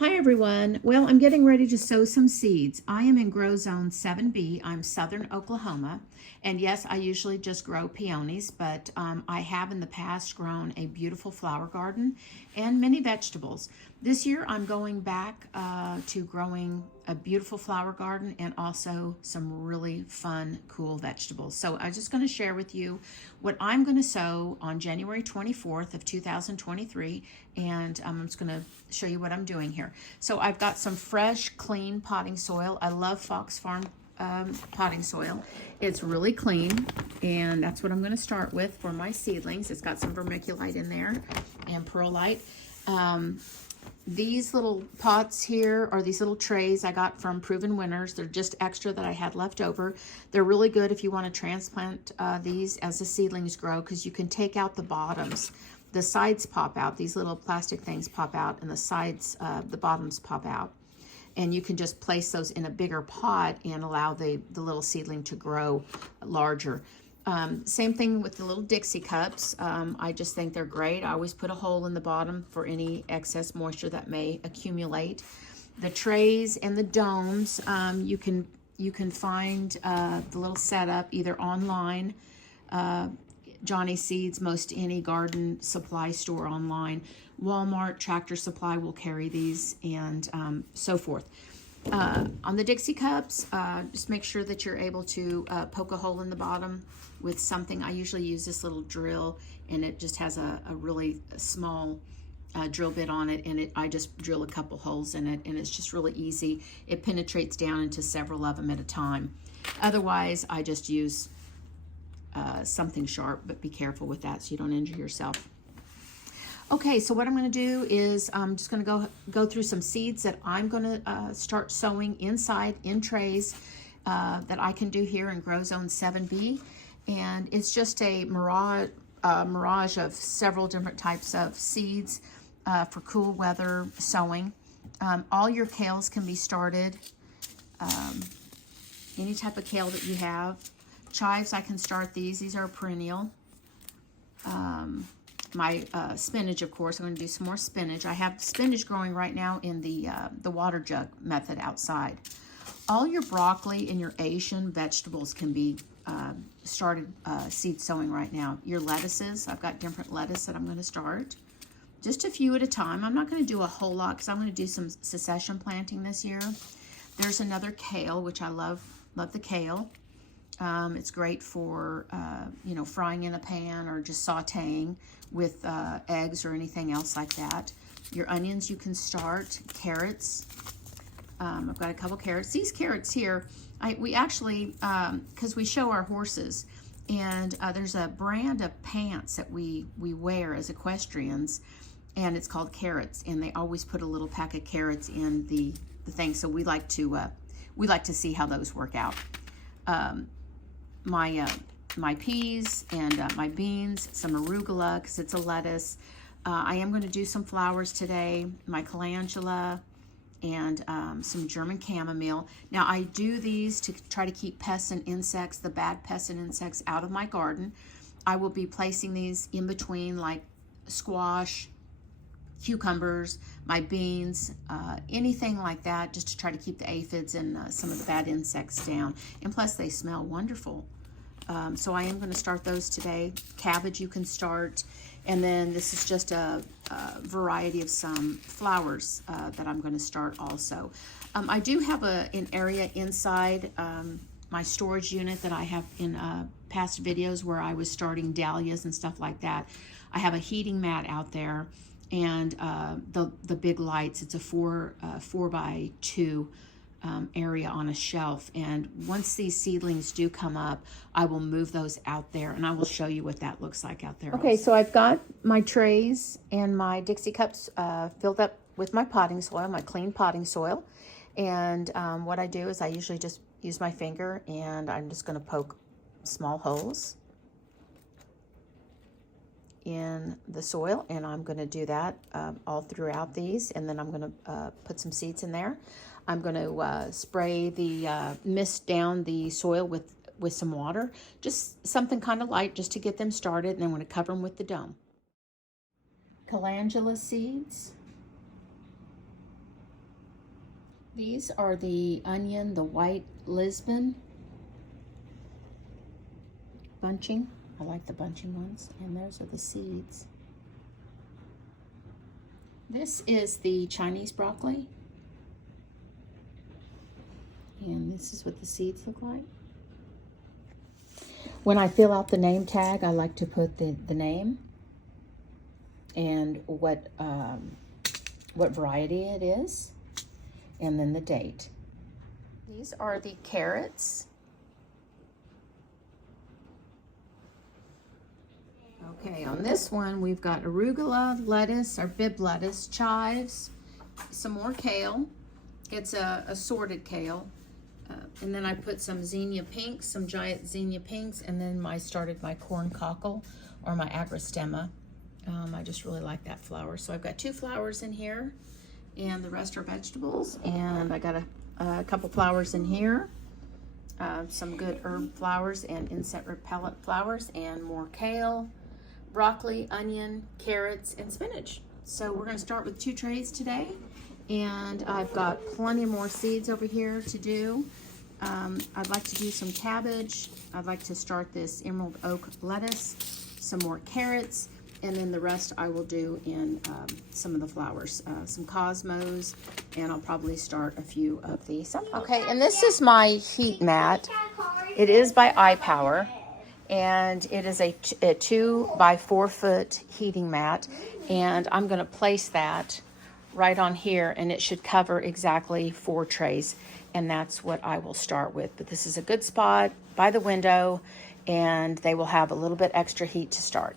Hi everyone. Well, I'm getting ready to sow some seeds. I am in grow zone 7B. I'm southern Oklahoma. And yes, I usually just grow peonies, but I have in the past grown a beautiful flower garden and many vegetables. This year I'm going back to growing a beautiful flower garden and also some really fun, cool vegetables. So I'm just going to share with you what I'm going to sow on January 24th of 2023, and I'm just going to show you what I'm doing here. So I've got some fresh, clean potting soil. I love Fox Farm potting soil. It's really clean, and that's what I'm going to start with for my seedlings. It's got some vermiculite in there and perlite. These little pots here, or these little trays, I got from Proven Winners. They're just extra that I had left over. They're really good if you want to transplant these as the seedlings grow, because you can take out the bottoms. The sides pop out. These little plastic things pop out, and the sides, the bottoms pop out. And you can just place those in a bigger pot and allow the little seedling to grow larger. Same thing with the little Dixie cups. I just think they're great. I always put a hole in the bottom for any excess moisture that may accumulate. The trays and the domes, you can find the little setup either online, Johnny Seeds, most any garden supply store online, Walmart, Tractor Supply will carry these, and so forth. On the Dixie cups, just make sure that you're able to poke a hole in the bottom with something. I usually use this little drill, and it just has a really small drill bit on it, and I just drill a couple holes in it, and it's just really easy. It penetrates down into several of them at a time. Otherwise, I just use something sharp, but be careful with that so you don't injure yourself. Okay, so what I'm going to do is I'm just going to go through some seeds that I'm going to start sowing inside in trays that I can do here in Grow Zone 7B. And it's just a mirage of several different types of seeds for cool weather sowing. All your kales can be started, any type of kale that you have. Chives, I can start these. These are perennial. My spinach, of course, I'm going to do some more spinach. I have spinach growing right now in the water jug method outside. All your broccoli and your Asian vegetables can be started seed sowing right now. Your lettuces, I've got different lettuce that I'm going to start. Just a few at a time. I'm not going to do a whole lot because I'm going to do some succession planting this year. There's another kale, which I love the kale. It's great for, frying in a pan or just sauteing with eggs or anything else like that. Your onions you can start. Carrots. I've got a couple carrots. These carrots here, we actually, because we show our horses, and there's a brand of pants that we wear as equestrians, and it's called Carrots, and they always put a little pack of carrots in the thing, so we like to see how those work out. My peas and my beans, some arugula because it's a lettuce. I am going to do some flowers today, my calendula, and some German chamomile. Now I do these to try to keep pests and insects, the bad pests and insects, out of my garden. I will be placing these in between like squash, cucumbers, my beans, anything like that, just to try to keep the aphids and some of the bad insects down. And plus they smell wonderful. So I am going to start those today. Cabbage you can start. And then this is just a variety of some flowers that I'm going to start also. I do have an area inside my storage unit that I have in past videos where I was starting dahlias and stuff like that. I have a heating mat out there, and the big lights. It's a 4x2 area on a shelf, and once these seedlings do come up, I will move those out there, and I will show you what that looks like out there. Okay, so I've got my trays and my Dixie cups filled up with my potting soil, my clean potting soil, and what I do is I usually just use my finger, and I'm just going to poke small holes in the soil, and I'm going to do that all throughout these, and then I'm going to put some seeds in there. I'm going to spray the mist down the soil with some water, just something kind of light just to get them started, and then I'm going to cover them with the dome. Calendula seeds, These are the onion, the white Lisbon bunching. I like the bunching ones, and those are the seeds. This is the Chinese broccoli, and this is what the seeds look like. When I fill out the name tag, I like to put the name and what variety it is, and then the date. These are the carrots. Okay, on this one we've got arugula, lettuce, or bib lettuce, chives, some more kale. It's a assorted kale. And then I put some zinnia pinks, some giant zinnia pinks, and then I started my corn cockle or my agrostemma. I just really like that flower. So I've got 2 flowers in here, and the rest are vegetables. And I got a couple flowers in here, some good herb flowers and insect repellent flowers, and more kale, broccoli, onion, carrots, and spinach. So we're going to start with 2 trays today, and I've got plenty more seeds over here to do. I'd like to do some cabbage. I'd like to start this emerald oak lettuce, some more carrots, and then the rest I will do in some of the flowers, some cosmos, and I'll probably start a few of the sunflowers. Okay, and this is my heat mat. It is by iPower, and it is a 2 by 4 foot heating mat, and I'm going to place that right on here, and it should cover exactly 4 trays, and that's what I will start with. But this is a good spot by the window, and they will have a little bit extra heat to start.